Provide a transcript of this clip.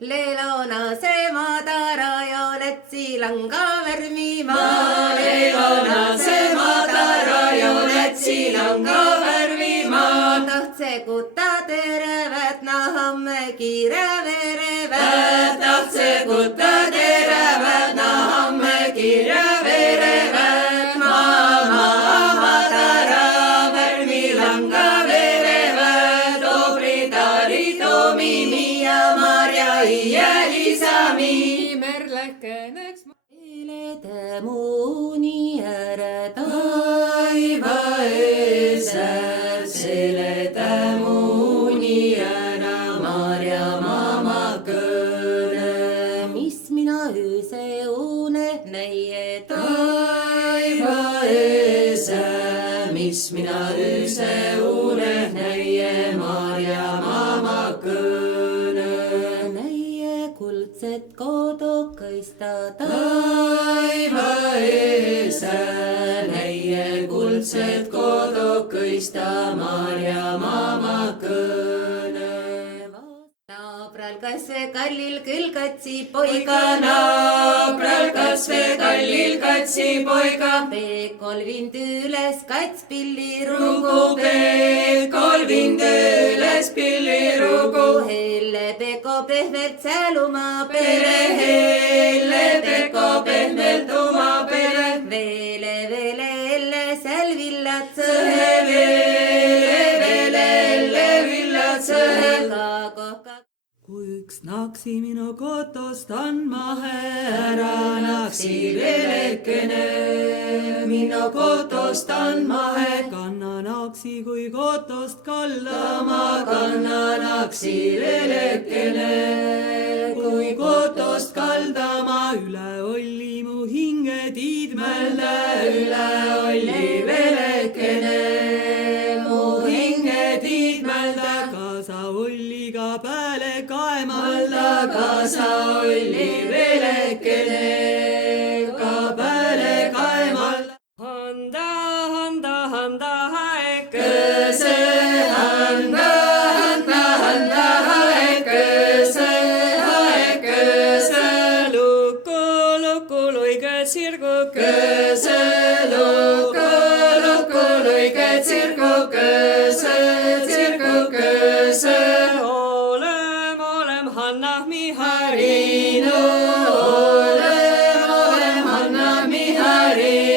Leilona se matara letsi langa värvimaa. Leilona se matara letsi langa värvimaa. Tahtse kutta terevet nahamme kiire verevet. Tahtse kutta terevet nahamme kiire verevet. Maa matara värvi langa verevet. Obritari Tomi ja Marja ja Elisami. Merlekeneks Elede muuni ääre Taiva öösel seleta muuni ära Marja mama kõne. mis mina ööse une näie Taiva öösel, mis mina ööse une näie Marja mama kõne. näie kuldset kodukaista Taiva öösel näie kuldset kodukõista Marja mama kõne. naabral kasve kallil küll katsi poiga. Naabral kasve kallil katsi poiga. Peekol vind üles kats Rugu pillirugu. Peekol vind üles pillirugu. Helle Peko pehmelt säluma Pere helle Peko pehmelt oma pere. Veele elle säl villad Sõhe veele villad sõhe. kui üks naksi minu kotost andma ära Naksi velekene minu kotost andma kanna naksi kui kotost kalla ma kannan naksi velekene kui kotost kaldama. üle olli mu hinge tiidmelde Üle olli velekene mu hinge tiidmelda. kaasa olliga pääle kaemalda Kaasa olli velekene ka peale kaemal. handa haek Kõse handa haek kõse haek kõse. luku luige sirgu Kõse luku luige tsirku kõse kõse. olem Hanna Harinu olem Hanna Mihari.